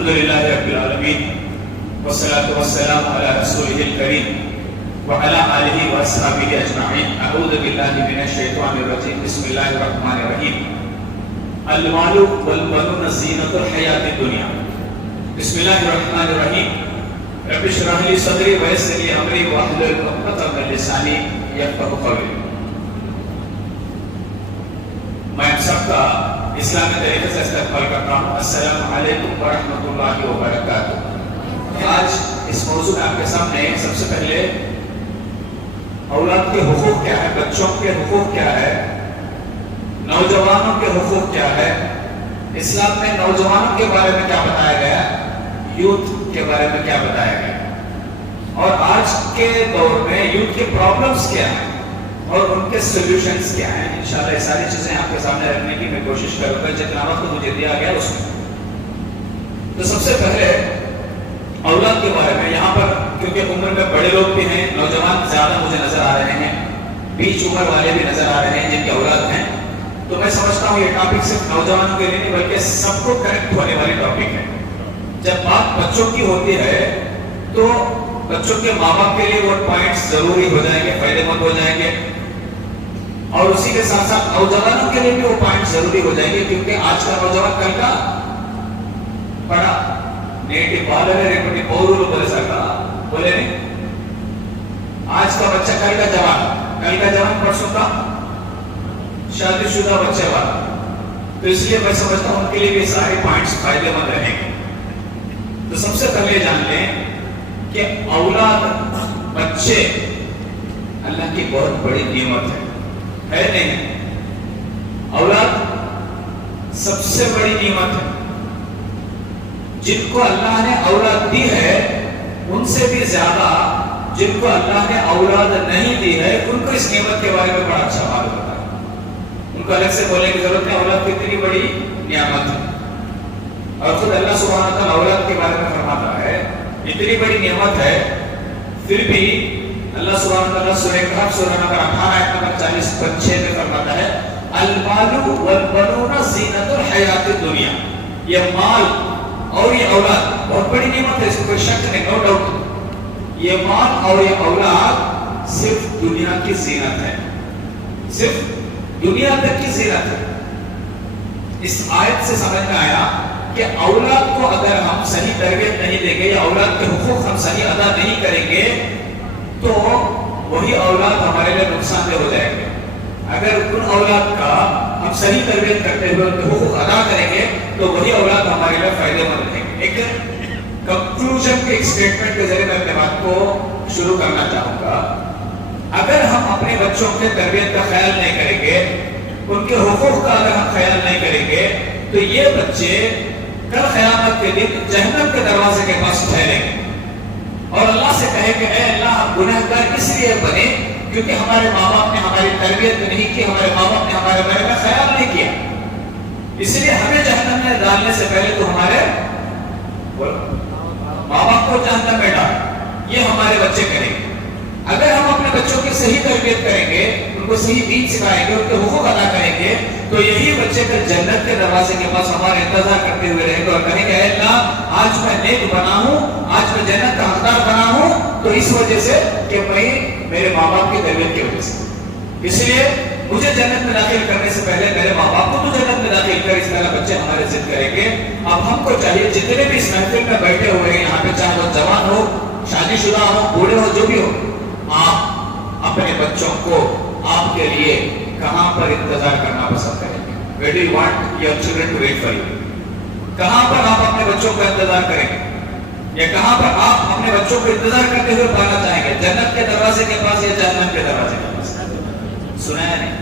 الحمد لله رب العالمين والصلاة والسلام على رسوله الكريم وعلى آله وأصحابه أجمعين. أعوذ بالله من الشيطان الرجيم. بسم الله الرحمن الرحيم. المال والبنون زينة الحياة الدنيا. بسم الله الرحمن الرحيم. رب اشرح لي صدري ويسر لي أمري واحلل عقدة من لساني يفقهوا قولي. میں آپ سب کا اسلامی طریقے سے استقبال کرتا ہوں. السلام علیکم ورحمۃ اللہ وبرکاتہ. آج اس موضوع میں آپ کے سامنے سب سے پہلے اولاد کے حقوق کیا ہے، بچوں کے حقوق کیا ہے، نوجوانوں کے حقوق کیا ہے، اسلام میں نوجوانوں کے بارے میں کیا بتایا گیا، یوتھ کے بارے میں کیا بتایا گیا، اور آج کے دور میں یوتھ کے پرابلمز کیا ہیں اور ان کے سولوشنز کیا ہیں. انشاءاللہ یہ ساری چیزیں آپ کے سامنے رکھنے کی میں کوشش کروں گا جتنا وقت مجھے دیا گیا اس میں. تو سب سے پہلے اولاد کے بارے میں، یہاں پر کیونکہ عمر میں بڑے لوگ بھی ہیں، نوجوان زیادہ مجھے نظر آ رہے ہیں، بیچ عمر والے بھی نظر آ رہے ہیں جن کی اولاد ہیں. تو میں سمجھتا ہوں یہ ٹاپک صرف نوجوانوں کے لیے نہیں بلکہ سب کو کنیکٹ ہونے والی ٹاپک ہے. جب بات بچوں کی ہوتی ہے تو بچوں کے ماں باپ کے لیے وہ پوائنٹس ضروری ہو جائیں گے، فائدہ مند ہو جائیں گے، اور اسی کے ساتھ ساتھ نوجوانوں کے لیے بھی وہ پوائنٹ ضروری ہو جائیں گے. کیونکہ آج کا نوجوان کل کا پڑھا نیٹی بالے ریپٹی پورو بولے سکتا بولے نہیں. آج کا بچہ کل کا جوان پرسوں کا شادی شدہ بچے والا. تو اس لیے میں سمجھتا ہوں ان کے لیے بھی سارے پوائنٹس فائدے مند رہیں گے. تو سب سے پہلے جان لیں کہ اولاد بچے اللہ کی بہت بڑی نعمت ہے نہیں؟ اولاد سب سے بڑی نعمت ہے. جن کو اللہ نے اولاد دی ہے ان سے بھی زیادہ جن کو اللہ نے اولاد نہیں دی ہے ان کو اس نعمت کے بارے میں بڑا اچھا معلوم ہوتا ہے. ان کو الگ سے بولنے کی ضرورت ہے اولاد کتنی بڑی نعمت ہے. اور خود اللہ سبحانہ تعالیٰ اولاد کے بارے میں فرماتا ہے اتنی بڑی نعمت ہے، پھر بھی اللہ سبحانہ تعالیٰ سورہ کہف سورہ نمبر 18 آیت نمبر 46 میں فرماتا ہے المال والبنون زینت الحیات الدنیا. یہ مال اور یہ اولاد بہت بڑی نعمت ہے، اس میں کوئی شک نہیں، نو ڈاؤٹ. یہ مال اور یہ اولاد صرف دنیا کی زینت ہے، صرف دنیا تک کی زینت ہے. اس آیت سے سمجھ میں آیا کہ اولاد کو اگر ہم صحیح تربیت نہیں دیں گے یا اولاد کے حقوق ہم صحیح ادا نہیں کریں گے تو وہی اولاد ہمارے لیے نقصان دہ ہو جائے گا. اگر ان اولاد کا ہم صحیح تربیت کرتے ہوئے ان کے حقوق ادا کریں گے تو وہی اولاد ہمارے لیے فائدہ مند رہیں گے. ایک کنکلوژن کے اسٹیٹمنٹ کے ذریعے میں اپنے بات کو شروع کرنا چاہوں گا. اگر ہم اپنے بچوں کے تربیت کا خیال نہیں کریں گے، ان کے حقوق کا اگر ہم خیال نہیں کریں گے تو یہ بچے کل قیامت کے دن جہنم کے دروازے کے پاس ٹھہریں گے اور اللہ سے کہے کہ اے اللہ ہم گنہگار اس لیے بنے کیونکہ ہمارے ماں باپ نے ہماری تربیت نہیں کی، ہمارے ماں باپ نے ہمارے بارے میں خیال نہیں کیا، اس لیے ہمیں جہنم میں ڈالنے سے پہلے تو ہمارے ماں باپ کو جہنم میں ڈال. یہ ہمارے بچے کریں گے. اگر ہم اپنے بچوں کی صحیح تربیت کریں گے، ان کو صحیح دین سکھائیں گے، ان کے حقوق ادا کریں گے تو یہی بچے پھر جنت کے دروازے کے پاس ہمارا انتظار کرتے ہوئے رہیں گے اور کہیں گے اے اللہ آج میں نیک بنا ہوں، آج میں جنت کا حقدار بنا ہوں تو اس وجہ سے کہ میں میرے ماں باپ کی تربیت کی وجہ سے. اس لیے مجھے جنت میں داخل کرنے سے پہلے میرے ماں باپ کو تو جنت میں داخل کر. اس طرح بچے ہمارے ضد کریں گے. اب ہم کو چاہیے جتنے بھی اس محفل میں بیٹھے ہوئے ہیں یہاں پہ، چاہے وہ جوان ہو، شادی شدہ ہو، بوڑھے ہو، جو بھی ہو، آپ اپنے بچوں کو آپ کے لیے کہاں پر انتظار کرنا پسند کریں گے؟ Where do you want your children to wait for you? کہاں پر آپ اپنے بچوں کو انتظار کریں گے یا کہاں پر آپ اپنے بچوں کو انتظار کرتے ہوئے پانا چاہیں گے؟ جنت کے دروازے کے پاس یا جہنم کے دروازے کے پاس؟ سنا ہے نہیں؟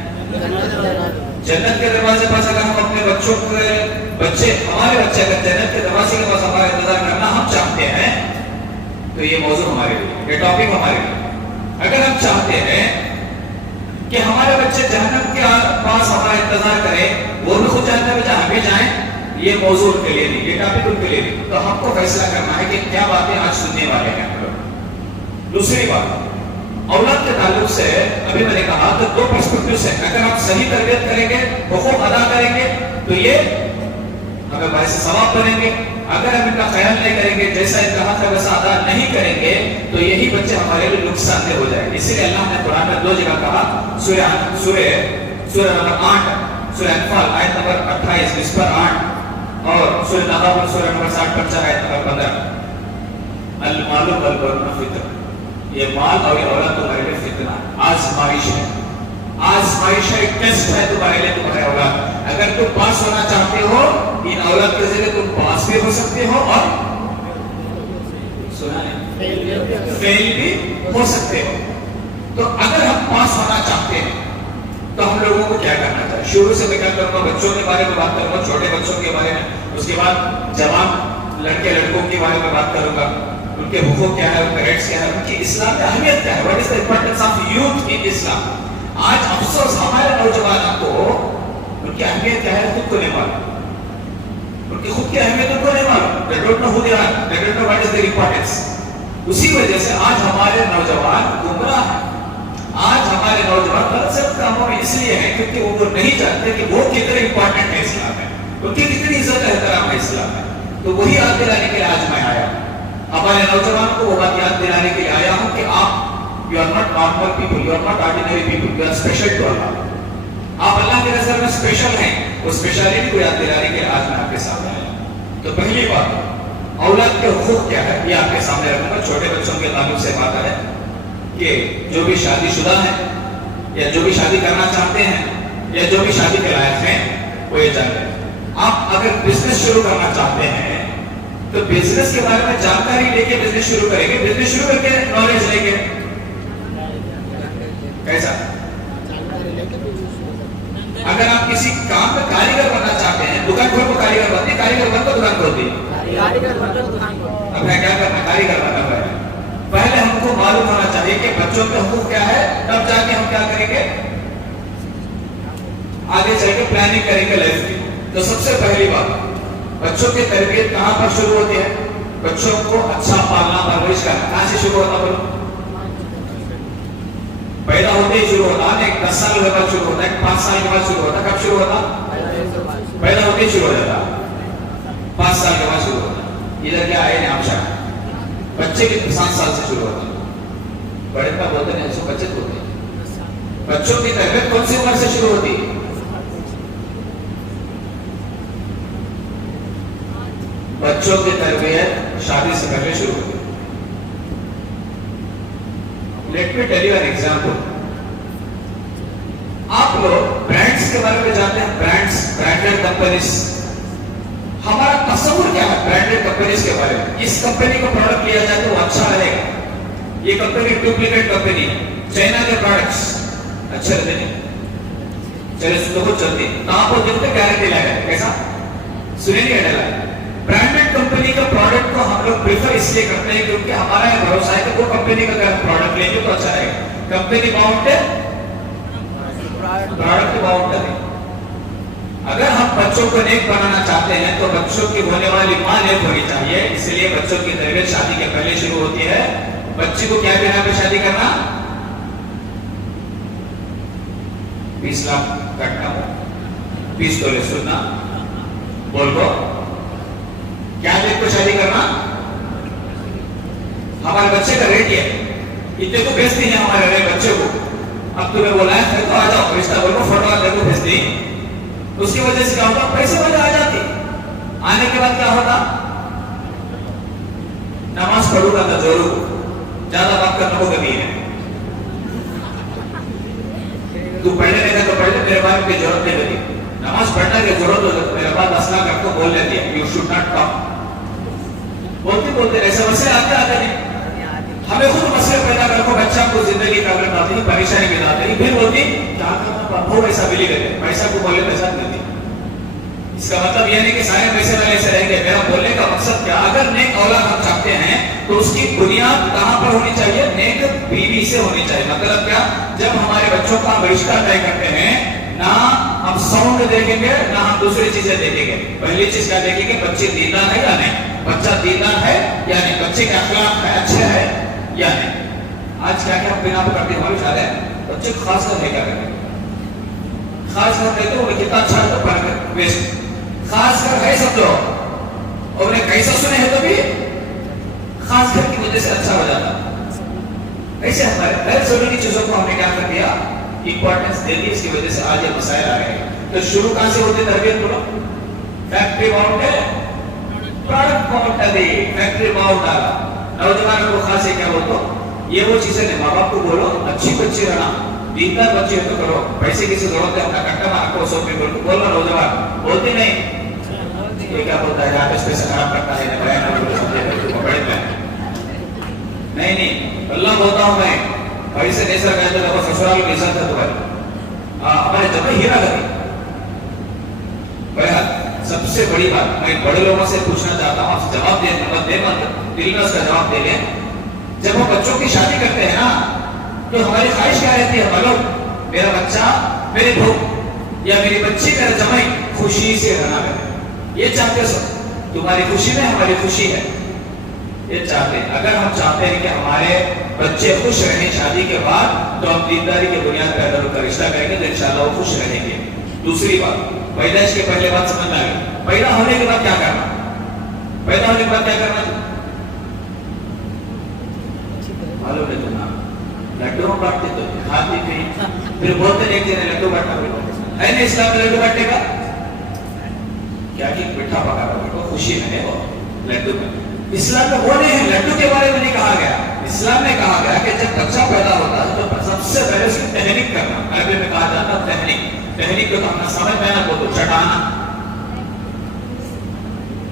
جنت کے دروازے کے پاس اگر ہم اپنے بچوں کو ہمارے بچے اگر جنت کے دروازے کے پاس ہمارا انتظار کرنا ہم چاہتے ہیں تو یہ موضوع ہمارے لیے، یہ ٹاپک ہمارے لیے. اگر ہم چاہتے ہیں کہ ہمارے بچے جہنم کے پاس ہمارا انتظار کریں، وہ بھی خود جہنم میں جہاں بھی جائیں، یہ موضوع ان کے لیے نہیں، یہ ٹاپک ان کے لیے نہیں. تو ہم کو فیصلہ کرنا ہے کہ کیا باتیں آج سننے والے ہیں. دوسری بات اولاد کے تعلق سے ابھی میں نے کہا کہ دو پرسپیکٹو سے اگر ہم صحیح تربیت کریں گے، حقوق ادا کریں گے تو یہ ہمیں باعث ثواب بنیں گے. اگر ہم ان کا خیال نہیں کریں گے، جیسا ان کا حق ہے ویسا ادا نہیں کریں گے، تو یہی بچے ہمارے لیے نقصان دہ ہو جائیں گے۔ اسی لیے اللہ نے قرآن میں 2 جگہ کہا، سورہ نمبر 8 سورہ انفال آیت نمبر 28 جس پر 8، اور سورہ تغابن سورہ نمبر 60 آیت نمبر 15، المال والبنون فتنہ، یہ مال اور یہ اولاد تمہارے لیے فتنہ، آزمائش ہے، آزمائش ہے، ایک ٹیسٹ ہے تمہارے لیے، تمہارے اولاد۔ اگر تم پاس ہونا چاہتے ہو ان اولاد کے ذریعے تم پاس بھی ہو سکتے ہو اور سنا ہے فیل بھی ہو سکتے ہو۔ تو اگر ہم پاس ہونا چاہتے ہیں تو ہم لوگوں کو کیا کرنا چاہیے؟ شروع سے میں کیا کروں گا، بچوں کے بارے میں بات کروں گا، چھوٹے بچوں کے بارے میں، اس کے بعد جوان لڑکے لڑکوں کے بارے میں بات کروں گا، ان کے حقوق کیا ہے، ان کے رائٹس کیا ہے، ان کی اسلام میں اہمیت کیا ہے، what is the importance of youth in Islam. آج افسوس ہمارے نوجوانوں کو ان کی اہمیت کیا ہے خود کو نہیں معلوم، ان کی خود کی اہمیت ان کو نہیں معلوم، they don't know who they are, they don't know what is their importance۔ اسی وجہ سے آج ہمارے نوجوان گمراہ ہیں، آج ہمارے نوجوان غلط سے کاموں میں اس لیے ہیں کیونکہ وہ نہیں جانتے کہ وہ کتنے امپورٹنٹ ہے اسلام میں، ان کی کتنی عزت احترام ہے اسلام میں۔ تو وہی یاد دلانے کے لیے آج میں آیا ہوں، ہمارے نوجوان کو وہ بات یاد دلانے کے لیے آیا ہوں کہ آپ you are not normal people, you are not ordinary people, you are special to Allah۔ آپ اللہ کے نظر میں اسپیشل ہیں، وہ اسپیشلٹی کو یاد دلانے کے لیے آج میں آپ کے سامنے آیا ہوں۔ تو پہلی بات، اولاد کے حقوق کیا ہے یہ آپ کے سامنے رکھوں گا۔ چھوٹے بچوں کے تعلق سے بات ہے کہ جو بھی شادی شدہ ہیں یا جو بھی شادی کرنا چاہتے ہیں یا جو بھی شادی کے لائق ہیں وہ یہ جان لیں۔ آپ اگر بزنس شروع کرنا چاہتے ہیں تو بزنس کے بارے میں جانکاری لے کے بزنس شروع کریں گے، بزنس شروع کر کے نالج لیں گے، کیسا؟ اگر آپ کسی کام میں کاریگر بننا چاہتے ہیں، دکان کھول کو کاریگر بنتے، کاریگر بن کو دکان کھولتے، اب میں کیا کرنا، کاریگر بننا پڑے۔ پہلے ہم کو معلوم ہونا چاہیے کہ بچوں کے حقوق کیا ہے، تب جا کے ہم کیا کریں گے، آگے چل کے پلاننگ کریں گے لائف کی۔ تو سب سے پہلی بات، بچوں کی تربیت کہاں پر شروع ہوتی ہے؟ بچوں کو اچھا پالنا پرورش کرنا کہاں سے شروع ہوتا؟ بولو، پیدا ہوتے ہی شروع ہوتا ہے، ایک 10 سال کے بعد شروع ہوتا ہے، 5 سال کے بعد شروع ہوتا ہے۔ کب شروع ہوتا؟ پیدا ہوتے ہی شروع ہو جاتا، 5 سال کے بعد شروع ہوتا۔ ادھر کیا آئے نہیں، آپ شاید بچے کے 7 سال سے شروع ہوتا، بڑے کا بولتے ہیں، بچے بولتے ہیں۔ بچوں کی تربیت کون سی عمر سے شروع ہوتی ہے؟ بچوں کی تربیت شادی سے پہلے شروع ہوتی ہے۔ Let me tell you an example۔ آپ لوگ برانڈز کے بارے میں جانتے ہیں، برانڈز، برانڈڈ کمپنیز، ہمارا تصور کیا ہے برانڈڈ کمپنیز کے بارے میں؟ اس کمپنی کو پروڈکٹ لیا جائے تو وہ اچھا رہے گا، یہ کمپنی ڈپلیکیٹ کمپنی ہے، چائنا کے پروڈکٹس اچھے رہتے ہیں، چلے تو خود چلتے ہیں، تو آپ کو جتنے گارنٹی لگا ہے، کیسا سنیں گے ڈالا برانڈڈ کمپنی کا پروڈکٹ کو ہم لوگ پریفر اس لیے کرتے ہیں کیونکہ ہمارا یہ بھروسہ ہے کہ وہ کمپنی کا اگر پروڈکٹ لیں گے تو اچھا رہے گا۔ کمپنی باؤنڈ ہے، پروڈکٹ باؤنڈ ہے۔ اگر ہم بچوں کو نیک بنانا چاہتے ہیں تو بچوں کی ہونے والی ماں نیک ہونی چاہیے، اس لیے بچوں کی تربیت شادی کے پہلے شروع ہوتی ہے۔ بچے کو کیا بنا پہ شادی کرنا؟ 20 لاکھ کٹنا، 20 تولے سننا، بول کو کیا دیکھ کو شادی کرنا؟ ہمارے بچے کا ریٹ یہ اتنے کو بھیجتے ہیں ہمارے نئے بچے کو، اب تمہیں بولا ہے تو آ جاؤ، رشتہ بول کو فوٹو لے کو بھیجتے ہیں، اس کی وجہ سے کیا ہوتا؟ پیسے وجہ آ جاتی، آنے کے بعد کیا ہوتا؟ نماز پڑھوں گا تو ضرور، زیادہ بات کرنا کو کبھی ہے، تو پڑھنے لگا تو پڑھ لے، میرے بات کی ضرورت نہیں لگی، نماز پڑھنے کی ضرورت ہو جاتی، میرے بات اصلاح کر کو بول لیتی ہے، یو شوڈ ناٹ ٹاک، بولتے بولتے ایسے مسئلے آتے نہیں، ہمیں خود مسئلے پیدا کر کو بچہ کو زندگی کا اگر آتی پریشانی میں آتی، پھر بولتی کیا کرنا وہ پیسہ ملی گئے، پیسہ کو بولے پیسہ دیتی۔ اس کا مطلب یہ نہیں کہ سارے پیسے والے ایسے رہیں گے، میرا بولنے کا مقصد کیا، اگر نیک اولاد ہم چاہتے ہیں تو اس کی بنیاد کہاں پر ہونی چاہیے؟ نیک بیوی سے ہونی چاہیے۔ مطلب کیا، جب ہمارے بچوں کا ہم رشتہ طے کرتے ہیں، نہ ہم ساؤنڈ دیکھیں گے نہ ہم دوسری چیزیں دیکھیں گے، پہلی چیز کیا دیکھیں گے؟ بچے دیندار ہے یا نہیں، بچہ دیندار ہے یا نہیں، بچے کے اخلاق ہے اچھے ہے یا نہیں۔ آج کیا کیا بنا پر کرتے ہیں ہمارے شادی بچے خاص کر نہیں کریں گے، خاص کر دیتے وہ کتنا اچھا تو پڑھ کر ویسٹ خاص کر ہے سب لوگ، اور انہیں کیسا سنے ہیں تو بھی خاص گھر کی وجہ سے اچھا ہو جاتا. ایسے ہمارے غیر ضروری چیزوں کو ہم نے کیا کر دیا, امپورٹنس دے دی, اس کی وجہ سے آج یہ مسائل آ رہے ہیں. تو شروع کہاں سے ہوتے تربیت بولو؟ فیکٹری باؤنڈ ہے, پروڈکٹ باؤنڈ ہے, فیکٹری باؤنڈ ڈالا. نوجوانوں کو خاص ہے کیا بولو, یہ وہ چیزیں نہیں. ماں باپ کو بولو اچھی بچی رہنا, دیندار بچے ہو تو کرو, پیسے کی ضرورت ہے اپنا کٹا مار کو سو پہ بولنا. نوجوان بولتے نہیں, یہ کیا بولتا ہے آپ اس پیسے خراب کرتا ہے بڑے میں نہیں نہیں اللہ بولتا ہوں میں پیسے نہیں سر گئے تو سسرال میں عزت ہے تمہاری. ہمارے جب ہیرا لگے. بہرحال سب سے بڑی بات میں بڑے لوگوں سے پوچھنا چاہتا ہوں, آپ جواب دے دل میں اس کا جواب دے لیں. جب ہم بچوں کی شادی کرتے ہیں نا تو ہماری خواہش کیا رہتی ہے, بولو میرا بچہ میرے بہو یا میری بچی میرا جمائی خوشی سے رہنا کرے. یہ چاہتے سب, تمہاری خوشی میں ہماری خوشی ہے, یہ چاہتے ہیں. اگر ہم چاہتے ہیں کہ ہمارے بچے خوش رہیں شادی کے بعد تو ہم دینداری کی بنیاد پر اگر ان کا رشتہ کریں گے تو انشاءاللہ وہ خوش رہیں گے. دوسری بات, پیدائش کے پہلے بات سمجھ آ گئی. پیدا ہونے کے بعد کیا کرنا, پیدا ہونے کے بعد کیا کرنا معلوم ہے تمہیں؟ لڈو بانٹتے تو کھاتے پھر پھر بولتے دیکھتے ہیں لڈو بانٹنا ہے نا. اسلام میں لڈو بانٹے گا کیا کہ میٹھا پکا رہا خوشی میں وہ لڈو میں. اسلام میں وہ نہیں ہے, لڈو کے بارے میں نہیں کہا گیا. اسلام میں کہا گیا کہ جب بچہ پیدا ہوتا ہے تو سب سے پہلے اس کی تحریک کرنا. عربی میں کہا جاتا ہے تحریک. تحریک کو تو ہم سمجھ میں نہ بولو, چٹانا.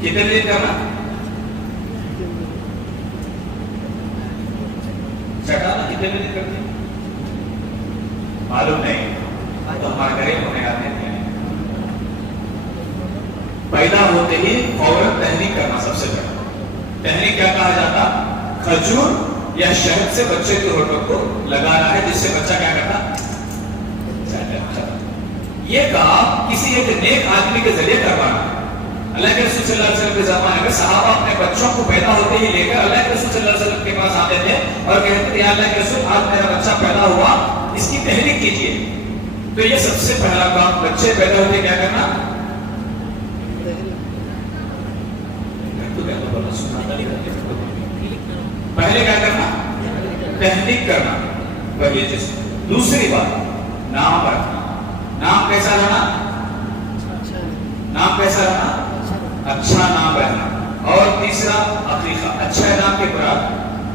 کتنے دن کرنا چٹانا, کتنے دن کرتے معلوم نہیں. تو ہمارے گھر ہونے آتے ہیں پیدا ہوتے ہی فوراً تحریک کرنا. سب سے پہلے تحریک کیا کہا جاتا, کھجور یا شہد سے بچے کے ہونٹوں کو لگانا ہے جس سے بچہ کیا کرتا. یہ کام کسی ایک نیک آدمی کے ذریعے کروانا. اللہ کے رسول صلی اللہ علیہ وسلم کے زمانے میں صحابہ اپنے بچوں کو پیدا ہوتے ہی لے کر اللہ کے رسول صلی اللہ علیہ وسلم کے پاس آتے تھے اور کہتے تھے یا اللہ کے رسول آج میرا بچہ پیدا ہوا, اس کی تحریک کیجیے. تو یہ سب سے پہلا کام, بچے پیدا ہوتے کیا کرنا, پہلے کیا کرنا, تحریک کرنا. وہی چیز. دوسری بات, نام رکھنا. نام کیسا رہنا, نام کیسا رہنا, اچھا نام رہنا. اور تیسرا عقیقہ. اچھا نام کے بعد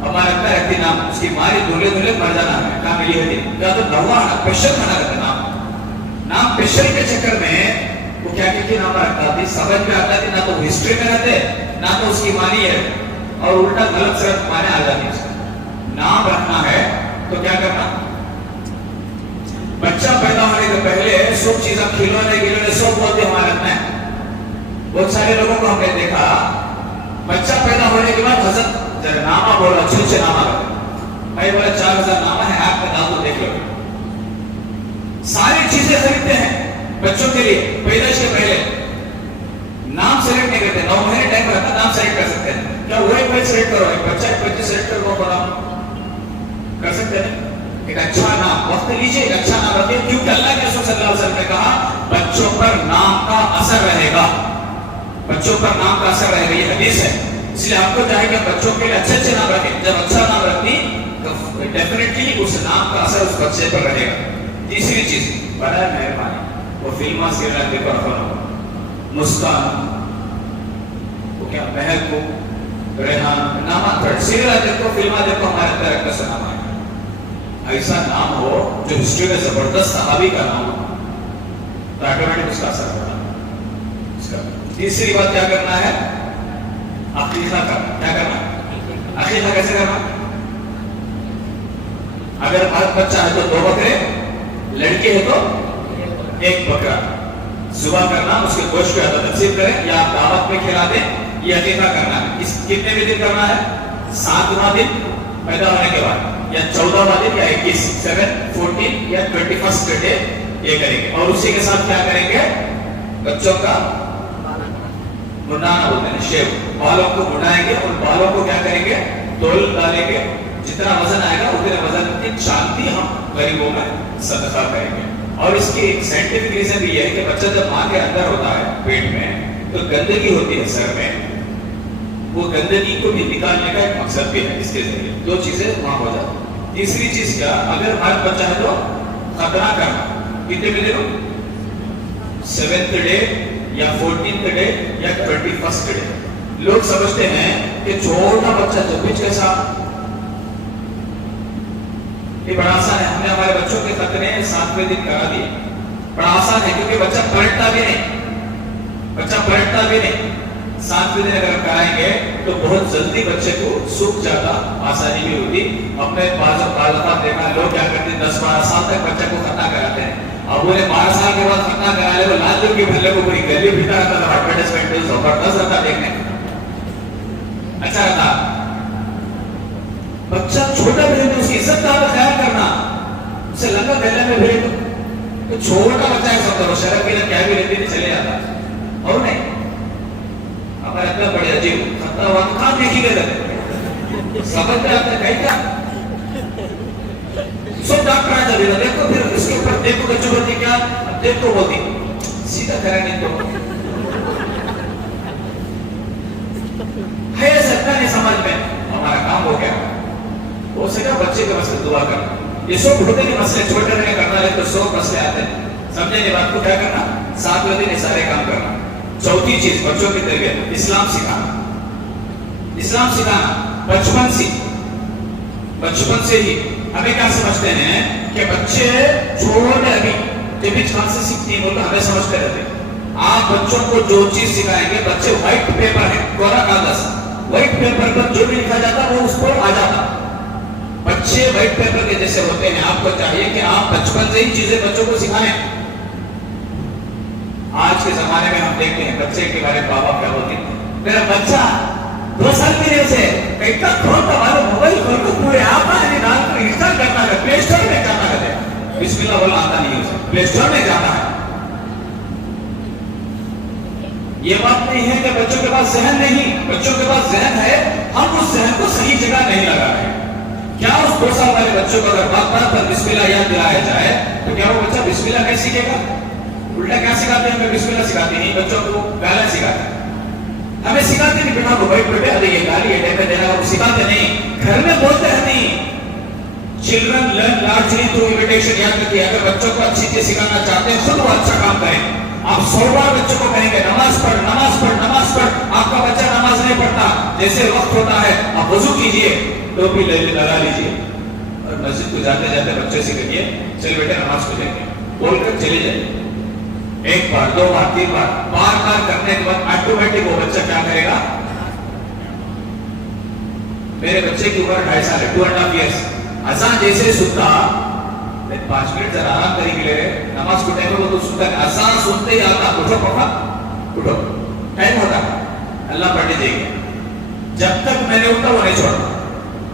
ہمارا اپنا رکھتے نام اس کی ماری دھولے دھولے مر جانا ہے. کام یہ ہے یا تو نوانا پیشل کھانا رہتا نام. نام پیشل کے چکر میں وہ کیا کہ نام رکھتا تھی, سمجھ میں آتا تھی نہ تو ہسٹری میں رہتے نہ تو اس کی مانی ہے, اور الٹا غلط سرت مانے آ جاتی ہے. نام رکھنا ہے تو کیا کرنا, بچہ پیدا ہونے کے پہلے سب چیزیں کھلونے گلونے سب بولتے ہمارے میں. بہت سارے لوگوں کو ہم نے دیکھا بچہ پیدا ہونے کے بعد حضرت نامہ بولا, اچھے اچھے نامہ رکھے. بھائی بولا 4000 نامہ ہے, آپ کا نام تو دیکھ لو. ساری چیزیں خریدتے ہیں بچوں کے لیے پیدائش کے پہلے. نام سلیکٹ نہیں کرتے, 9 مہینے ٹائم رہتا نام سلیکٹ کر سکتے ہیں. کیا وہ ایک بچہ سلیکٹ کرو, ایک بچہ ایک بچے سلیکٹ کرو کو نام کر سکتے ہیں. ایک اچھا نام وقت لیجیے, ایک اچھا نام رکھیے, کیونکہ اللہ کے رسول صلی اللہ علیہ وسلم نے کہا بچوں پر نام کا اثر رہے گا. بچوں پر نام کا اثر رہے گا, یہ حدیث ہے. اس لیے آپ کو چاہے کہ بچوں کے لیے اچھے اچھے نام رکھیں. جب اچھا نام رکھیں تو ڈیفینیٹلی اس نام کا اثر اس بچے پر رہے گا. تیسری چیز بڑا مہربانی, وہ فلما سیریل دیکھو رکھو, مسکان وہ کیا مہک کو ریحان نام سیریل دیکھو فلما دیکھو ہمارے اندر ایک کا نام ہے. ایسا نام ہو جو ہسٹری میں زبردست صحابی کا نام ہو تو آٹومیٹک اس کا اثر ہوگا. تیسری بات کیا کرنا ہے, عقیقہ کرنا. کیا کرنا, عقیقہ کیسے کرنا, اگر بچہ ہے تو 2 بکرے, لڑکی ہے تو 1 بکرا صبح کرنا, اس کے گوشت کو یا تقسیم کریں یا آپ دعوت میں کھلا دیں. یہ عقیقہ کرنا ہے. اس کتنے بھی دن کرنا ہے, 7واں دن پیدا ہونے کے بعد یا 14واں دن یا 21, 7, 14 یا 21st ڈے یہ کریں گے. اور اسی کے ساتھ کیا کریں گے, بچوں کا منڈانا بولتے ہیں, شیو, بالوں کو منڈائیں گے. اور بالوں کو کیا کریں گے, تول ڈالیں گے. جتنا وزن آئے گا اتنے وزن کی شانتی ہم غریبوں میں صدقہ کریں گے. اور اس کی ایک سائنٹیفک ریزن بھی یہ ہے کہ بچہ جب ماں کے اندر ہوتا ہے پیٹ میں تو گندگی ہوتی ہے سر میں, وہ گندگی کو بھی نکالنے کا ایک مقصد بھی ہے اس کے ذریعے. دو چیزیں وہاں ہو جاتی. تیسری چیز کیا, اگر ہمارا بچہ ہے تو خطرہ کرنا. کتنے ملے گا؟ 7th ڈے یا 14th ڈے یا 21st ڈے. لوگ سمجھتے ہیں کہ چھوٹا بچہ جب بھی کیسا, یہ بڑا آسان ہے. ہم نے ہمارے بچوں کے خطرے 7ویں دن کرا دیے. بڑا آسان ہے کیونکہ بچہ پلٹتا بھی نہیں, بچہ پلٹتا بھی نہیں. 7ویں دن اگر کرائیں گے تو بہت جلدی بچے کو سوکھ جاتا, آسانی بھی ہوتی. اپنے بعض اوقات دیکھا لوگ کیا کرتے ہیں 10-12 سال تک بچہ کو ختنہ کراتے ہیں. اب انہیں 12 سال کے بعد ختنہ کرا لے, وہ لال کے بھلے کو پوری گلی بھیتا رہتا تھا. ایڈورٹائزمنٹ زبردست رہتا دیکھنے, اچھا رہتا. بچہ چھوٹا بھی رہتا, اس کی عزت کا خیال کرنا, اسے لگا گلے میں بھیڑ تو چھوٹا بچہ ہے سب کرو, شرم کی کیا بھی رہتی تھی چلے جاتا. اور نہیں ہمارے اتنا بڑے عجیب خطہ ہوا تو کہاں دیکھی گئے تھے سمجھ میں آتا کہیں کیا سب ڈاکٹر آ جاتے دیکھو, پھر اس کے اوپر دیکھو کہ جو بولتی کیا, اب دیکھو بولتی سیدھا کریں گے تو ہے سکتا نہیں سمجھ میں. ہمارا کام ہو گیا, ہو سکا بچے کے مسئلے دعا کرنا. یہ سب ہوتے نہیں مسئلے, چھوٹے رہنے کرنا ہے تو سب مسئلے آتے ہیں. سمجھے نہیں بات کو, کیا کرنا 7ویں دن یہ سارے کام کرنا. چوتھی چیز بچوں کی تربیت, اسلام سکھانا. اسلام سکھانا بچپن سے ہی. ہمیں کیا سمجھتے ہیں کہ بچے چھوٹے ابھی جب بھی کہاں سے سیکھتی ہیں بولتے ہمیں سمجھتے رہتے. آپ بچوں کو جو چیز سکھائیں گے, بچے وائٹ پیپر ہے, کوڑا کاغذ, وائٹ پیپر پر جو بھی لکھا جاتا وہ اس کو آ جاتا. بچے وائٹ پیپر کے جیسے ہوتے ہیں. آپ کو چاہیے کہ آپ بچپن سے ہی چیزیں بچوں کو سکھائیں. آج کے زمانے میں ہم دیکھتے ہیں بچے کے بارے میں بابا کیا بولتے ہیں, میرا بچہ 2 سال کی وجہ سے کہیں تک کھولتا والے موبائل کھول کو پورے آپ انسٹال کرنا ہے, پلے اسٹور میں جانا ہے. بسم اللہ بولا آتا نہیں اسے, پلے اسٹور میں جانا ہے. یہ بات نہیں ہے کہ بچوں کے پاس ذہن نہیں, بچوں کے پاس ذہن ہے, ہم اس ذہن کو صحیح جگہ نہیں لگا رہے. کیا اس 2 سال والے بچوں کو اگر بات پر بسم اللہ یاد دلایا جائے تو کیا وہ بچہ بسم اللہ کیسے سیکھے گا؟ الٹا کیا سکھاتے ہیں, ہمیں بسم اللہ سکھاتے نہیں, بچوں کو گالا سکھاتے ہیں. ہمیں سکھاتے نہیں بیٹا کو بھائی بیٹے ارے یہ گالی ہے ٹیپے دینا, وہ سکھاتے نہیں, گھر میں بولتے ہیں نہیں. Children learn largely through imitation. یاد رکھیے اگر بچوں کو اچھی چیز سکھانا چاہتے ہیں خود وہ اچھا کام کریں. آپ 100 بار بچوں کو کہیں گے نماز پڑھ نماز پڑھ نماز پڑھ, آپ کا بچہ نماز نہیں پڑھتا. جیسے وقت ہوتا ہے آپ وضو کیجئے, ٹوپی لگا لیجئے اور مسجد کو جاتے جاتے بچے سے کہیے چل بیٹے نماز کو جائیں گے بول کر چلے جائیں. 1 بار 2 بار 3 بار بار کرنے کے بعد آٹومیٹک وہ بچہ کیا کرے گا. میرے بچے کی عمر 2.5 سال ہے, 2.5 ایئرس. اذان جیسے سنتا 5 منٹ ذرا آرام کریں گے, نماز کو ٹائم ہو تو سنتا ہے, اذان سنتے ہی آتا اٹھو پڑھا اٹھو ٹائم ہوتا اللہ پڑھنے دیں گے. جب تک میں نے اٹھا وہ نہیں چھوڑا,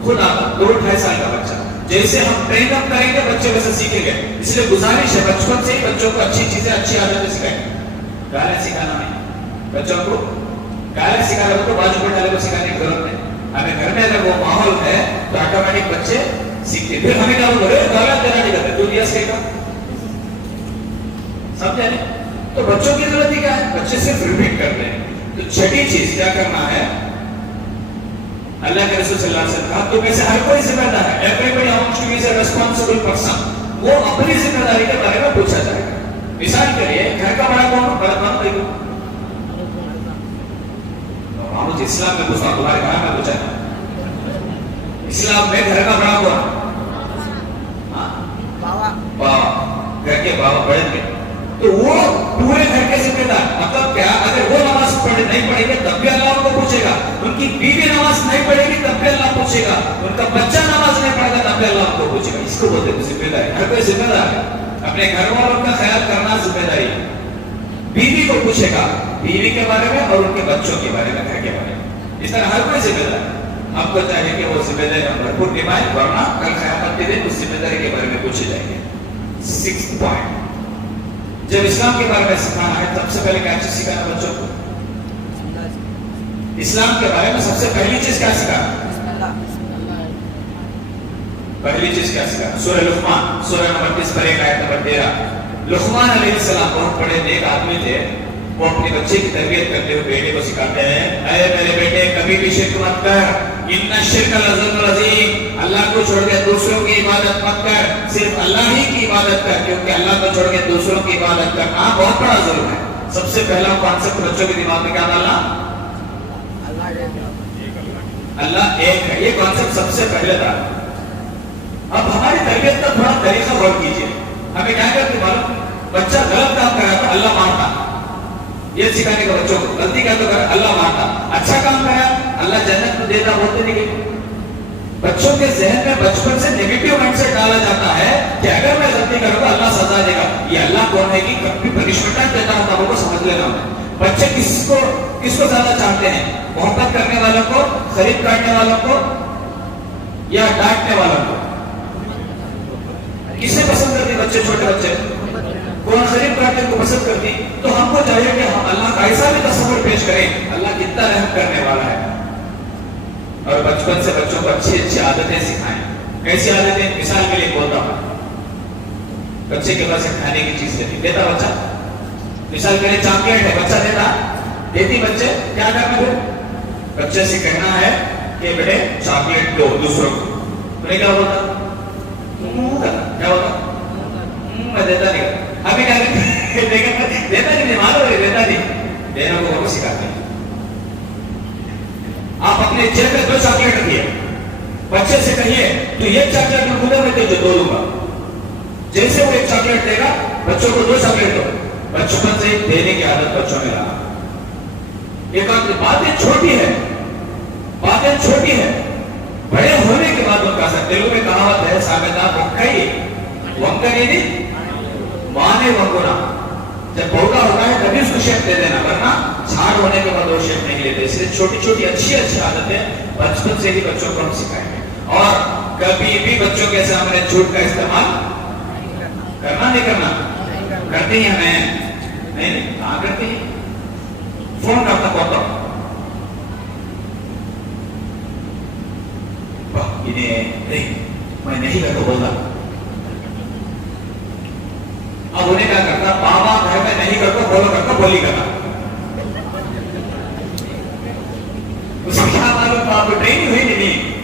خود آتا. 2-2.5 سال کا بچہ جیسے ہم ٹرین اپ کریں گے بچے ویسے سیکھیں گے. اس لیے گزارش ہے بچپن سے ہی بچوں کو اچھی چیزیں اچھی عادتیں سکھائیں. گانے سکھانا نہیں, بچوں کو گانے سکھانا تو باجو پڑھنے والے کو سکھانے کی ضرورت نہیں. ہمیں گھر میں اگر وہ ماحول ہے تو آٹومیٹک بچے سیکھتے. پھر ہمیں کیا بولے گالا دینا نہیں کرتے, تو دیا سکھے گا. سمجھے نہیں؟ تو بچوں کی ضرورت کیا ہے, بچے صرف ریپیٹ کرتے ہیں. تو چھٹی چیز کیا کرنا ہے, اللہ کے رسول صلی اللہ علیہ وسلم کہا تو میں سے ہر کوئی ذمہ دار ہے. Everybody amongst you is a responsible person. وہ اپنی ذمہ داری کے بارے میں پوچھا جائے گا. مثال کے لیے گھر کا بڑا کون, بڑا کون بھائی کو مجھے اسلام میں پوچھا, تمہارے گھر میں پوچھا اسلام میں گھر کا بڑا کون, بابا, گھر کے بابا بڑے تھے تو وہ پورے گھر کے ذمہ دار. مطلب کیا, اگر وہ نماز نہیں پڑھیں گے تب بھی اللہ ان کو پوچھے گا, ان کی بیوی نماز نہیں پڑھے گی تب بھی اللہ پوچھے گا, ان کا بچہ نماز نہیں پڑھے گا تب بھی اللہ ان کو پوچھے گا. اس کو بولتے ہیں ذمہ داری. ہر کوئی ذمہ دار ہے, اپنے گھر والوں کا خیال کرنا ذمہ داری. بیوی کو پوچھے گا بیوی کے بارے میں اور ان کے بچوں کے بارے میں, گھر کے بارے میں. اس طرح ہر کوئی ذمہ دار ہے. آپ کو چاہیے کہ وہ ذمہ داری بھرپور نبھائیں, ورنہ کل قیامت کے دن اس ذمہ داری کے بارے میں پوچھے جائیں گے. 6th پوائنٹ, جب اسلام کے بارے میں سکھانا ہے سب سے پہلے کیا چیز سکھانا بچوں کو, اسلام کے بارے میں سب سے پہلی چیز کیا سکھانا, پہلی چیز کیا سکھانا. سورہ لقمان سورہ نمبر 30 پر ایک آیت نمبر 13. لقمان علیہ السلام بہت بڑے نیک آدمی تھے, وہ اپنے بچے کی تربیت کرتے ہوئے بیٹے کو سکھاتے ہیں اے میرے بیٹے کبھی بھی شرک مت کر ان الشرک لظلم عظیم اللہ کو چھوڑ کے دوسروں کی عبادت مت کر صرف اللہ ہی کی عبادت کر کیونکہ اللہ کو چھوڑ کے دوسروں کی عبادت کرنا بہت بڑا ظلم ہے سب سے پہلا کانسیپٹ بچوں کے دماغ میں کیا ڈالنا اللہ ایک ہے یہ کانسیپٹ سب سے پہلے تھا اب ہماری تربیت کا تھوڑا طریقہ غور کیجیے ہمیں کیا کرتے معلوم بچہ غلط کام کر رہا تو اللہ مانتا یہ سکھانے کا بچوں کو غلطی کیا تو کر اللہ مانتا اچھا کام کرا اللہ جنت میں دیتا بولتے نہیں بچوں کے ذہن میں بچپن سے نیگیٹو مائنڈ سیٹ ڈالا جاتا ہے کہ اگر میں غلطی کروں تو اللہ سزا دے گا یہ اللہ کون ہے کہ کبھی پنشمنٹ دیتا ہوتا وہ سمجھ لینا بچے کس کو زیادہ چاہتے ہیں محبت کرنے والوں کو خرید کاٹنے والوں کو یا ڈانٹنے والوں کو کسے پسند کرتے بچے چھوٹے بچے کون خرید کاٹنے کو پسند کرتی تو ہم کو چاہیے کہ ہم اللہ کا ایسا بھی تصور پیش کریں اللہ کتنا رحم کرنے والا ہے اور بچپن سے بچوں کو اچھی اچھی عادتیں سکھائیں کیسی عادتیں مثال کے لیے بولتا ہوں بچے کے پاس ایک کھانے کی چیز دیتا بچہ مثال کے لیے چاکلیٹ ہے بچہ دیتی بچے کیا کرنا پھر بچے سے کہنا ہے کہ بیٹے چاکلیٹ دو دوسروں کو تو کیا ہوتا کیا ہوتا میں دیتا نہیں ابھی کیا دیتا نہیں معلوم ہے دیتا نہیں دینا کو ہم سکھاتے ہیں آپ اپنے جیب میں 2 چاکلیٹ رکھیے بچے سے کہیے تو یہ چاکلیٹ میں خدا میں تجھے 2 دوں گا جیسے وہ 1 چاکلیٹ دے گا بچوں کو 2 چاکلیٹ دو بچپن سے دینے کی عادت بچوں میں رہا ایک باتیں چھوٹی ہے بڑے ہونے کے بعد ان کا اثر تیلگو میں کہاوت ہے ساگتا بکائی ونکری مانے ونگونا جب بوڑھا ہوتا ہے تبھی اس کو شیپ دے دینا ورنہ چھاڑ ہونے کے بعد وہ شیپ نہیں لیتے اس لیے چھوٹی چھوٹی اچھی عادتیں بچپن سے ہی بچوں کو ہم سکھائیں گے اور کبھی بھی بچوں کے سامنے جھوٹ کا استعمال کرنا نہیں کرنا کرتے ہی ہمیں نہیں کہاں کرتے ہیں فون کرتا کون میں نہیں کرتا بولتا اب انہیں کیا کرتا بابا گھر میں نہیں کرتا بولو کرتا بولی کرتا اس کی کیا معلوم آپ ٹریننگ ہوئی نہیں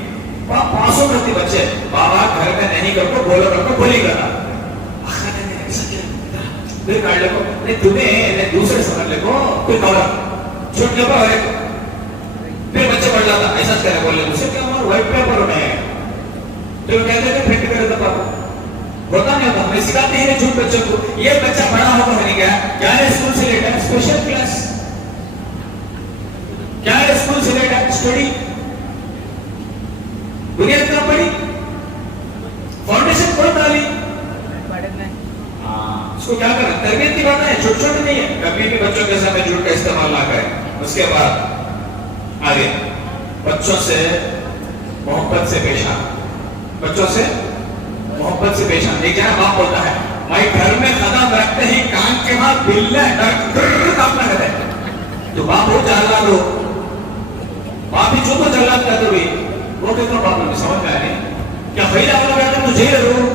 500 کرتی بچے بابا گھر میں نہیں کرتا بولو کرتا بولی کرتا پھر کاٹ لے کو نہیں تمہیں دوسرے سمجھ لے کو پھر کور چھوٹ کے پر پھر بچے پڑھ جاتا ایسا کرے بولے دوسرے کیا ہمارا وائٹ پیپر میں تو وہ کہتے ہیں پرنٹ کرے تو پاپا ہوتا نہیں ہوتا ہمیں سکھاتے ہیں جھوٹ بچوں کو یہ بچہ بڑا ہوگا نہیں گیا کیا ہے اسکول سے لیٹ ہے اسپیشل کلاس کیا ہے اسکول سے لیٹ ہے اسٹڈی دنیا اتنا پڑھی فاؤنڈیشن کوئی تعلیم اس کو کیا کرنا تربیت کی بات ہے چھوٹ چھوٹ نہیں ہے کبھی بھی بچوں کے سامنے جھوٹ کا استعمال نہ کریں اس کے بعد آگے بچوں سے محبت سے پیش آنا بچوں سے محبت سے پیش آنا ایک جنا باپ ہوتا ہے بھائی گھر میں قدم رکھتے ہی کان کے بعد بلے کام نہ کرتے تو باپ ہو جلاد ہو باپ ہی جو تو جلاد کہتے ہوئی وہ کتنا باپ نے سمجھ میں آئے کیا خیلہ والا کہتے تو جیل رو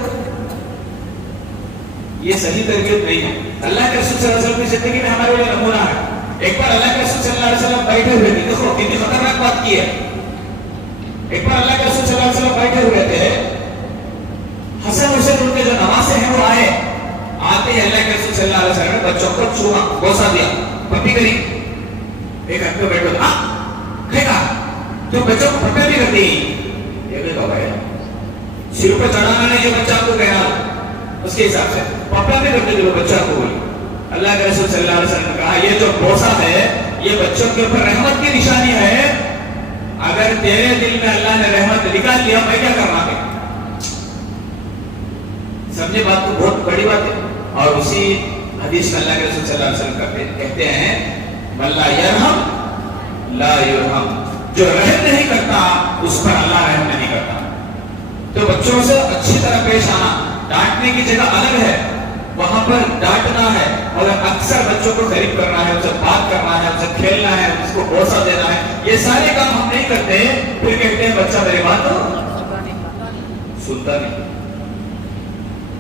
یہ صحیح تربیت نہیں ہے اللہ کے رسول صلی اللہ علیہ وسلم کی زندگی میں ہمارے لیے نمونہ ہے ایک بار اللہ کے رسول صلی اللہ علیہ وسلم بیٹھے ہوئے تھے دیکھو کتنی خطرناک بات کی ہے ایک بار اللہ کے رسول صلی اللہ علیہ وسلم بیٹھے ہوئے تھے حسن حسین ان کے جو نواسے ہیں وہ آئے آتے ہی اللہ کے رسول صلی اللہ علیہ وسلم نے بچوں کو چھوا بوسا دیا پپی کری ایک ہاتھ پہ بیٹھو تھا کھیکا تو بچوں کو پپی بھی کرتی یہ بھی کہا ہے سر پہ چڑھانا نہیں یہ بچہ کو کہنا اس کے حساب سے پپا بھی کرتے تھے بچہ کو بولی اللہ کے رسول صلی اللہ علیہ وسلم نے کہا یہ جو بوسا ہے یہ بچوں کے اوپر رحمت کی نشانی ہے اگر تیرے دل میں اللہ نے رحمت نکال لیا میں کیا کرنا ہے سمجھے بات کو بہت بڑی بات ہے اور اسی حدیث میں اللہ کے رسول صلی اللہ علیہ وسلم کہتے ہیں من لا یرحم لا یرحم جو رحم نہیں کرتا اس پر اللہ رحم نہیں کرتا تو بچوں سے اچھی طرح پیش آنا ڈانٹنے کی جگہ الگ ہے وہاں پر ڈانٹنا ہے اور اکثر بچوں کو قریب کرنا ہے ان سے بات کرنا ہے ان سے کھیلنا ہے اس کو بوسا دینا ہے یہ سارے کام ہم نہیں کرتے پھر کہتے ہیں بچہ میری بات سنتا نہیں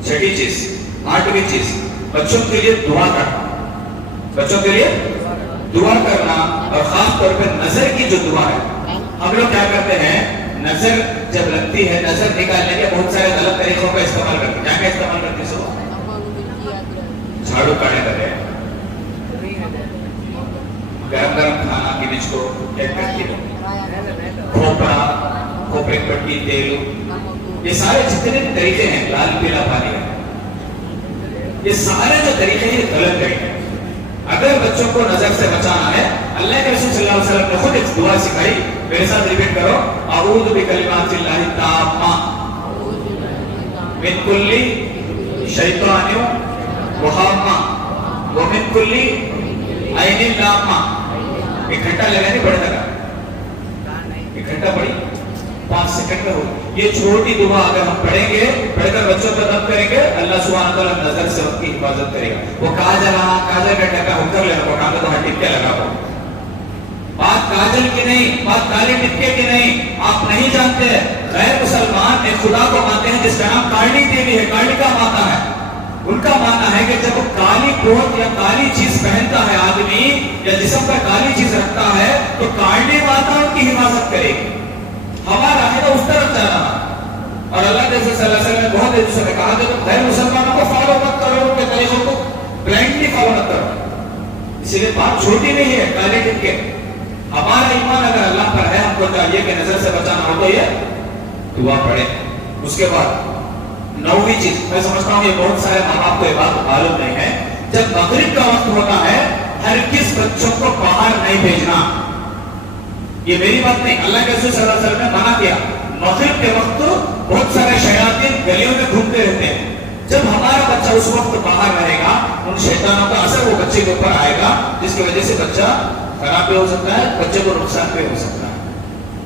چھٹی چیز 8ویں چیز بچوں کے لیے دعا کرنا بچوں کے لیے دعا کرنا، اور خاص طور پہ نظر کی جو دعا ہے. ہم لوگ کیا کرتے ہیں، نظر جب لگتی ہے، نظر نکالنے کے بہت سارے غلط طریقوں کا استعمال کرتے ہیں. کیا کیا استعمال کرتے ہیں؟ جھاڑو کاٹے کرے، گرم گرم کھانا کی مرچ کو ایک کرتی ہے، کھوپڑا، کھوپڑے کی پٹی، تیل، یہ سارے جتنے بھی طریقے ہیں، لال پیلا پانی ہے، یہ سارے جو طریقے ہیں یہ غلط طریقے ہیں. اگر بچوں کو نظر سے بچانا ہے، اللہ کے رسول صلی اللہ علیہ وسلم نے خود ایک دعا سکھائی، میرے ساتھ ریپیٹ کرو، اعوذ بکلمات اللہ التامہ من کل شیطان وہامہ ومن کل عین لامہ. ایک گھنٹہ لگا نہیں پڑھنے کا، ایک گھنٹہ پڑھی 5 سیکنڈ کا ہو. یہ چھوٹی دعا اگر ہم پڑھیں گے، پڑھ کر بچوں کو دم کریں گے، اللہ سبحانہ تعالیٰ نظر سے وقت کی حفاظت کرے گا. وہ کاجل کا ٹکا ہو کر لینا، کاجل تو ہر ٹکے لگا ہو. بات کاجل کی نہیں، بات کالی ٹکے کی نہیں. آپ نہیں جانتے، غیر مسلمان ایک خدا کو مانتے ہیں جس کا نام کالی دیوی ہے. کالی کا ماتا ہے، ان کا ماننا ہے کہ جب وہ کالی کوٹ یا کالی چیز پہنتا ہے آدمی، یا جسم پر کالی چیز رکھتا ہے، تو کالی ماتا ان کی حفاظت کرے گی. ہمارا ہے تو اس طرف جانا. اور اللہ کے رسول صلی اللہ علیہ وسلم نے بہت دوسروں نے کہا کہ تم غیر مسلمانوں کو فالو مت کرو، ان کے طریقوں کو بلائنڈلی فالو مت کرو. اسی لیے بات چھوٹی نہیں ہے کالے دن کے. ہمارا ایمان اگر اللہ پر ہے، ہم کو چاہیے کہ نظر سے بچانا ہو تو یہ دعا پڑھے. اس کے بعد 9ویں چیز، میں سمجھتا ہوں یہ بہت سارے ماں باپ کو یہ بات معلوم نہیں ہے، جب مغرب کا وقت ہوتا ہے ہرگز بچوں کو باہر نہیں بھیجنا. یہ میری بات نہیں، اللہ کے رسول صلی اللہ علیہ وسلم نے منع کیا. مغرب کے وقت بہت سارے شیاطین گلیوں میں گھومتے رہتے ہیں. جب ہمارا بچہ اس وقت باہر رہے گا، ان شیطانوں کا اثر وہ بچے کے اوپر آئے گا، جس کی وجہ سے بچہ خراب بھی ہو سکتا ہے، بچے کو نقصان بھی ہو سکتا ہے.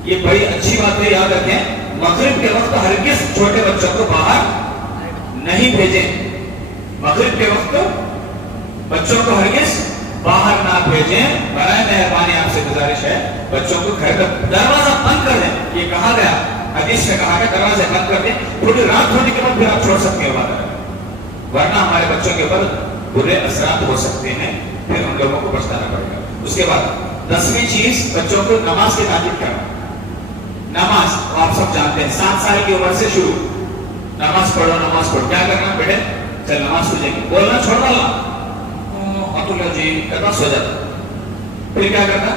یہ بڑی اچھی بات ہے، یاد رکھیں. مغرب کے وقت ہرگز چھوٹے بچوں کو باہر نہیں بھیجیں. مغرب کے وقت بچوں کو ہرگز باہر نہ بھیجیں. برائے مہربانی آپ سے گزارش ہے، بچوں کو گھر کا دروازہ بند کر دیں. یہ کہا گیا، حدیث میں کہا کہ دروازے بند کر دیں، تھوڑی رات ہونے کے بعد پھر آپ چھوڑ سکتے ہو باہر، ورنہ ہمارے بچوں کے اوپر برے اثرات ہو سکتے ہیں، پھر ہم لوگوں کو بچانا پڑے گا. اس کے بعد 10ویں چیز، بچوں کو نماز کی تعلیم کرنا. نماز آپ سب جانتے ہیں، 7 سال کی عمر سے شروع، نماز پڑھو نماز پڑھو. کیا کرنا بیٹے؟ چل نماز ہو جائے گی، بولنا چھوڑ ڈالنا، جی کرنا سو جاتا. پھر کیا کرنا؟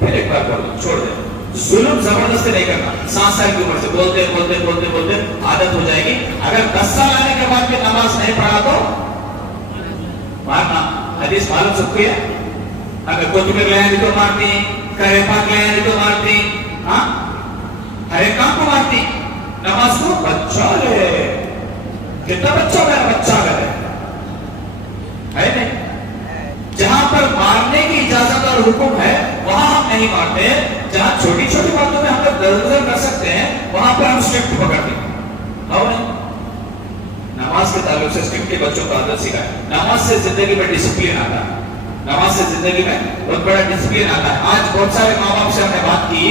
پھر ایک بار پڑھ دو، چھوڑ دے. ظلم زبردستی نہیں کرنا. 7 سال کی عمر سے بولتے بولتے بولتے بولتے عادت ہو جائے گی. اگر 10 سال آنے کے بعد بھی نماز نہیں پڑھا تو مارنا. حدیث معلوم سب کو ہے، اگر کوتمیر لے آئی تو مارتی، کرے پاک لے آئی تو مارتی، ہاں ہر ایک کام کو مارتی. نماز کو بچہ لے، کتنا بچہ میرا بچہ کرے ہے نہیں. جہاں پر مارنے کی اجازت اور حکم ہے وہاں ہم نہیں مارتے. جہاں چھوٹی چھوٹی باتوں میں ہم لوگ درگزر کر سکتے ہیں وہاں پر ہم اسٹرکٹ پکڑتے ہیں. نماز کے تعلق سے اسٹرکٹ بچوں کو عادت سکھائے. نماز سے زندگی میں ڈسپلن آتا ہے، نماز سے زندگی میں بہت بڑا ڈسپلن آتا ہے. آج بہت سارے ماں باپ سے ہم نے بات کی،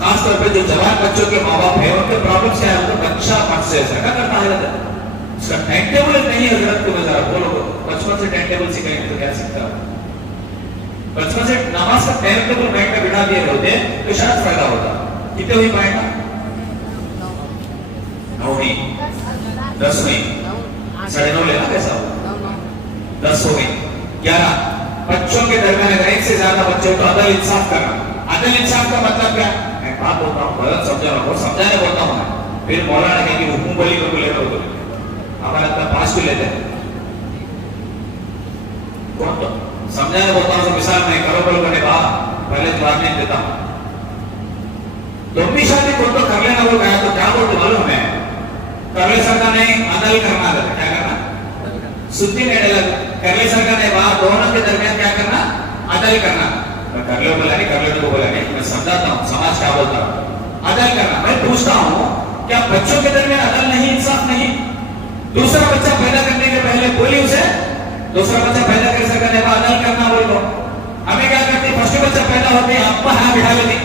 خاص طور پہ جو جوان بچوں کے ماں باپ ہیں، ان کے پرابلمس کیا ہے؟ بچہ مت سے ایسا کرتا ہے، اس کا ٹائم ٹیبل نہیں ہے. حضرت کو ذرا بولو، بچپن سے ٹائم ٹیبل سکھائیں گے تو کیا سیکھتا ہے؟ بچپن سے نماز کا ٹائم ٹیبل مائنڈ میں بٹھا دیے ہوتے تو شاید فائدہ ہوتا. کتنے ہوئی مائنڈ میں؟ 9ویں 10ویں 9.5 لینا کیسا ہو؟ 10 ہو گئی. 11 بچوں کے درمیان اگر ایک سے زیادہ بچوں کو عدل انصاف کرنا. عدل انصاف کا مطلب کیا؟ میں بات بولتا ہوں، غلط سمجھانے بولتا ہوں میں. پھر مولانا کہیں کہ حکم بلی کو لے رہا ہو، ہمارا اتنا پاس بھی لیتے ہیں. کون تو سمجھانے بولتا ہوں. مثال میں کرو بل کرنے کہا، پہلے جواب نہیں دیتا ہوں. لمبی شادی کون تو کر لینا وہ گیا تو کیا بولتے معلوم ہے؟ کرلے سرکا نہیں عدل کرنا. کیا کرنا؟ سدھی نہیں ڈالا. کرلے سرکا نے وہاں دونوں کے درمیان کیا کرنا؟ عدل کرنا. میں کرلے بولا نہیں، کرلے کو بولا نہیں، میں سمجھاتا ہوں سماج کیا بولتا ہوں. عدل کرنا. میں پوچھتا ہوں کیا بچوں کے درمیان عدل نہیں، انصاف نہیں؟ دوسرا بچہ پیدا کرنے کے پہلے بولی اسے، دوسرا بچہ پیدا کر سکا نہیں عدل کرنا بول دو. ہمیں کیا کرتے؟ فرسٹ بچہ پیدا ہوتے آپ کو ہاں بٹھا لیتے.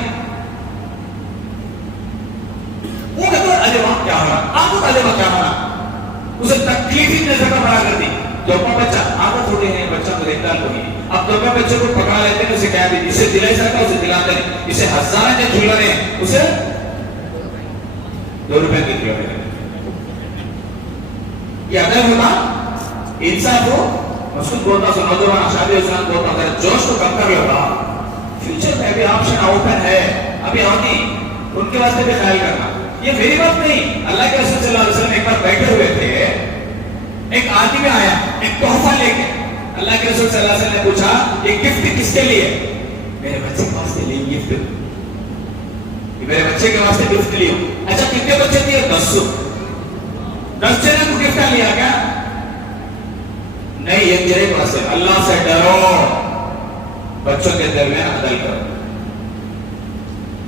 وہ کہتے ہیں ارے وہاں کیا ہونا، آپ کو ارے وہاں کیا ہونا، اسے تکلیف ہی نظر کا بڑا کر دی. جو اپنا بچہ آپ پھوٹے ہیں بچوں کو دیکھتا کوئی نہیں. اب تو میں بچوں کو پکڑا لیتے ہیں, اسے کہہ دیتے, اسے دلائی سکتا اسے دلاتے نہیں, اسے ہزار کے کھلونے اسے 2 روپے کے کھلونے. یہ اگر ہوتا انصاف ہو, اس کو بولتا سو نوجوان شادی اسلام بولتا اگر جوش کو کم کر لگا, فیوچر میں ابھی آپشن اوپن ہے, ابھی ہوتی ان کے واسطے بھی خیال کرنا. یہ میری بات نہیں, اللہ کے رسول صلی اللہ علیہ وسلم ایک بار بیٹھے ہوئے تھے, ایک آدمی آیا ایک تحفہ لے کے. اللہ کے رسول صلی اللہ علیہ وسلم نے پوچھا یہ گفٹ کس کے لیے؟ میرے بچے کے واسطے لیے گفٹ, میرے بچے کے واسطے گفٹ لیو. اچھا کتنے بچے دیے؟ 10 جنے کو گفٹ لیا کیا؟ نہیں, ایک جنے کے واسطے. اللہ سے ڈرو, بچوں کے درمیان عدل کرو.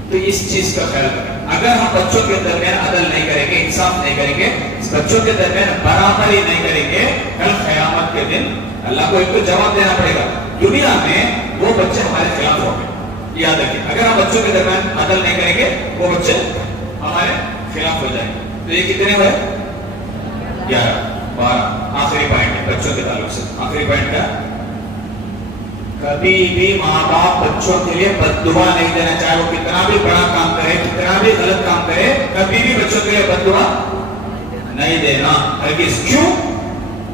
تو اس چیز کا خیال کریں. اگر ہم بچوں کے درمیان عدل نہیں کریں گے, انصاف نہیں کریں گے, بچوں کے درمیان برابری نہیں کریں گے, کل قیامت کے دن اللہ کو ایک تو جواب دینا پڑے گا. دنیا میں وہ بچے ہمارے خلاف ہوں گے, یاد رکھیں. اگر ہم بچوں کے درمیان عدل نہیں کریں گے, وہ بچے ہمارے خلاف ہو جائیں گے. تو یہ کتنے ہوئے؟ 11 12. آخری پوائنٹ ہے بچوں کے تعلق سے. آخری پوائنٹ کیا؟ کبھی بھی ماں باپ بچوں کے لیے بد دعا نہیں دینا, چاہے وہ کتنا بھی بڑا کام کرے, کتنا بھی غلط کام کرے, کبھی بھی بچوں کے لیے بد دعا نہیں دینا. کیوں؟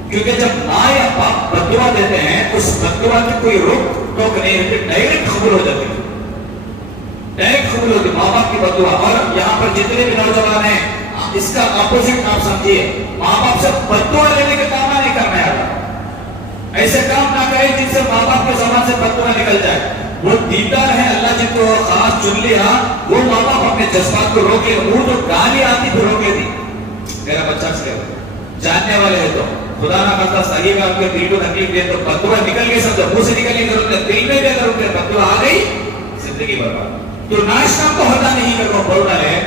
کیونکہ جب ماں یا باپ بد دعا دیتے ہیں, اس بد دعا کی کوئی روک ٹوک نہیں ہوتی, ڈائریکٹ قبول ہو جاتی ہے, ڈائریکٹ قبول ہوتی ماں باپ کی بد دعا. اور یہاں پر جتنے بھی نوجوان ہیں, اس کا اپوزٹ آپ سمجھیے, ماں باپ سے بد دعا لینے کا کام نہیں کرنا ہے. ایسے کام نہ کریں جن سے ماں باپ کے زبان سے بد دعا نکل جائے. وہ دیندار ہے, اللہ جن کو خاص چن لیا, وہ ماں باپ اپنے جذبات کو روک لے. وہ تو گالی آتی تو روک لیتی, میرا بچہ سے جاننے والے ہے تو خدا نہ کرتا صحیح کا ان کے دل کو تکلیف دے تو بد دعا نکل گئی, سب منہ سے نکلنے کی ضرورت ہے, دل میں بھی اگر ان کے بد دعا آ گئی زندگی برباد. تو ناشتہ کو ہوتا نہیں کر وہ بولنا ہے,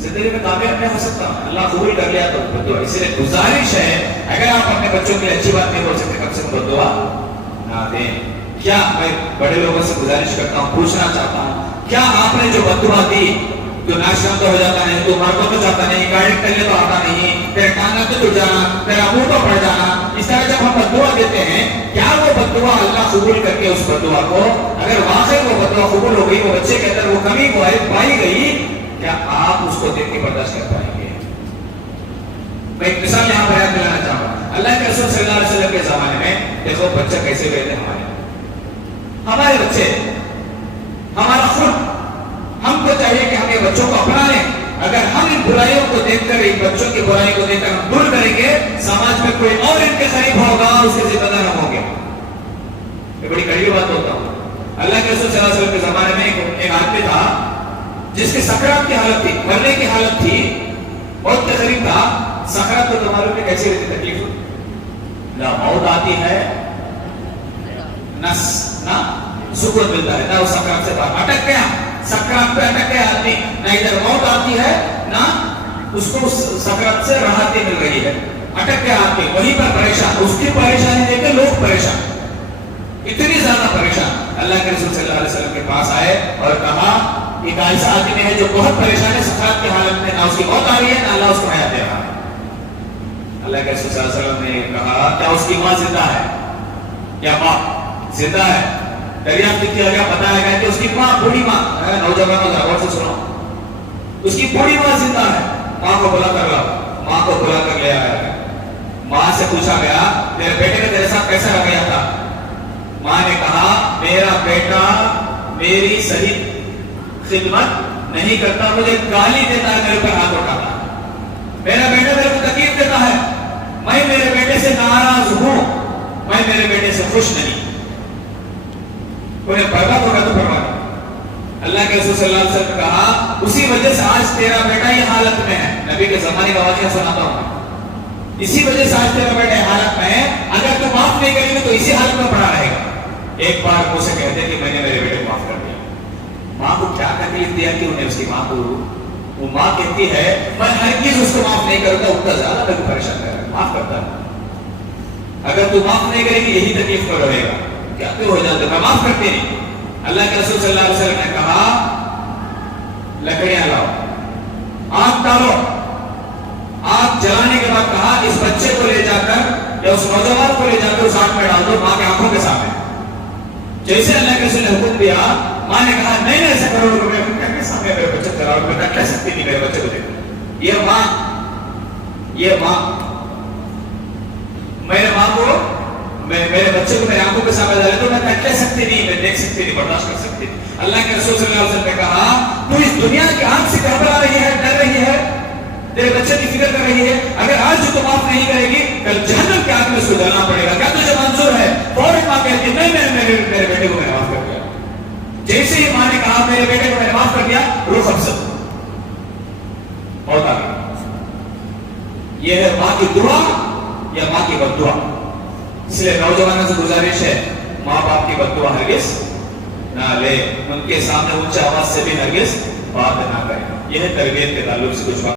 زندگی میں کامیاب نہیں ہو سکتا. اللہ قبول کر لیا تو بد دعا. اس لیے گزارش ہے, اگر آپ اپنے بچوں کے لیے اچھی بات نہیں بول سکتے, کم سے کم بد دعا نہ دیں. کیا میں بڑے لوگوں سے گزارش کرتا ہوں, پوچھنا چاہتا ہوں, کیا آپ نے جو بد دعا دی, جو ناشتہ تو ہو جاتا نہیں, تو مردوں تو جاتا نہیں, گاڑی کرنے تو آتا نہیں, تیرے ٹانگا تو ٹوٹ جانا, تیرا منہ تو پڑ جانا, اس طرح جب ہم بد دعا دیتے ہیں, کیا وہ بد دعا اللہ قبول کر کے اس بد دعا کو, اگر واقعی وہ بد دعا قبول ہو گئی, وہ بچے کے اندر وہ کمی پائی گئی, کیا آپ اس کو دیکھ کے برداشت کر پائیں گے؟ میں ایک مثال یہاں بیان دلانا چاہوں گا. اللہ کے رسول صلی اللہ علیہ وسلم کے زمانے میں دیکھو بچہ کیسے ہوئے تھے. ہمارے بچے, ہمارا خود, ہم کو چاہیے کہ ہم یہ بچوں کو اپنا لیں. اگر ہم ان برائیوں کو دیکھ کر, ان بچوں کی برائی کو دیکھ کر ہم دور کریں گے, سماج میں کوئی اور ان کے قریب ہوگا, اس کے ذمہ دار ہم ہوں گے. یہ بڑی کڑوی بات ہوتا ہوں. اللہ کے رسول صلی اللہ علیہ وسلم کے زمانے میں ایک آدمی تھا جس کی سکرات کی حالت تھی, مرنے کی حالت تھی, موت کے قریب تھا. سکرات تو تمہارے میں کیسی رہتی تکلیف ہوتی, نہ موت آتی ہے نہ سکون ملتا ہے, نہ وہ سکرات سے باہر اٹک گیا, سکرات پہ اٹک گیا آدمی, نہ ادھر موت آتی ہے نہ اس کو سکرات سے راحت مل رہی ہے, اٹک گیا آدمی وہیں پر پریشان. اس کی پریشانی دیکھ کے لوگ پریشان, اتنی زیادہ پریشان. اللہ کے رسول صلی اللہ علیہ وسلم کے پاس آئے اور کہا ایک ایسا آدمی ہے جو بہت پریشان ہے, سکرات کی حالت میں, نہ اس کی موت آ رہی ہے نہ اللہ اس کو حیات دے رہا ہے. اللہ کے رسول صلی اللہ علیہ وسلم نے کہا کیا اس کی ماں زندہ ہے؟ کیا ماں زندہ ہے؟ دریافت کیا گیا, بتایا گیا کہ اس کی ماں, بوڑھی ماں, نوجوانوں کا غور سے سنو, اس کی بوڑھی ماں زندہ ہے. ماں کو بلا کر لاؤ. ماں کو بلا کر لے آیا. ماں سے پوچھا گیا تیرے بیٹے نے تیرے ساتھ کیسا رویہ تھا؟ ماں نے کہا میرا بیٹا میری صحیح خدمت نہیں کرتا, مجھے گالی دیتا ہے, میرے پر ہاتھ اٹھاتا ہے, میرا بیٹا میرے کو تکلیف دیتا ہے, میں میرے بیٹے سے ناراض ہوں, میں میرے بیٹے سے خوش نہیں. انہیں برباد ہوگا تو برباد. اللہ کے رسول صلی اللہ علیہ وسلم نے کہا اسی وجہ سے آج تیرا بیٹا یہ حالت میں ہے. نبی کے زمانے کا واقعہ سناتا ہوں, اسی وجہ سے آج تیرا بیٹا یہ حالت میں ہے. اگر تو معاف نہیں کریں گے تو اسی حالت میں پڑا رہے گا. ایک بار مجھ سے کہتے کہ میں نے میرے بیٹے کو معاف کر دیا. ماں کو کیا تکلیف دیا کہ انہیں اس کی ماں کو, وہ ماں کہتی ہے میں ہر چیز اس کو معاف نہیں کروں گا, اتنا زیادہ میں کو پریشان کر رہا ہے, معاف کرتا ہے. اگر تو معاف نہیں کرے گی یہی تکلیف پر رہے گا, کیا تو ہو جاتا, میں معاف کرتے نہیں. اللہ کے رسول صلی اللہ علیہ وسلم نے کہا لکڑیاں لاؤ, آگ ڈالو. آگ جلانے کے بعد کہا اس بچے کو لے جا کر یا اس نوجوان کو لے جا کر جیسے اللہ کے رسول نے حکم دیا، ماں نے کہا نہیں ایسا کرو گے، میں کیسے سامنے میرے بچے کراؤ، بیٹا کہہ سکتی نہیں میرے بچے کو دیکھو. یہ ماں میرے ماں کو میرے بچے کو میرے آنکھوں کے سامنے ڈالے تو میں کہہ سکتی نہیں، میں دیکھ سکتی نہیں، برداشت کر سکتی. اللہ کے رسول صلی اللہ علیہ وسلم نے کہا تو اس دنیا کی آنکھ سے گھبرا رہی ہے، ڈر رہی ہے، تیرے بچے کی فکر کر رہی ہے، اگر آج تو معاف نہیں کرے گی کل جہنم کے آگ میں اس کو جلنا پڑے گا. کیا تجھے منظور ہے؟ فوراً ماں کہتی نہیں، میرے بیٹے کو میں نے معاف کر دیا. جیسے ہی ماں نے کہا میرے بیٹے کو میں نے معاف کر دیا، روح افسد بہت آگے. یہ ہے ماں کی دعا یا ماں کی بد دعا. اس لیے نوجوانوں سے گزارش ہے ماں باپ کی بد دعا ہرگز نہ لے، ان کے سامنے اونچی آواز سے بھی ہرگز بات نہ کریں. یہ ہے تربیت کے تعلق سے کچھ بات.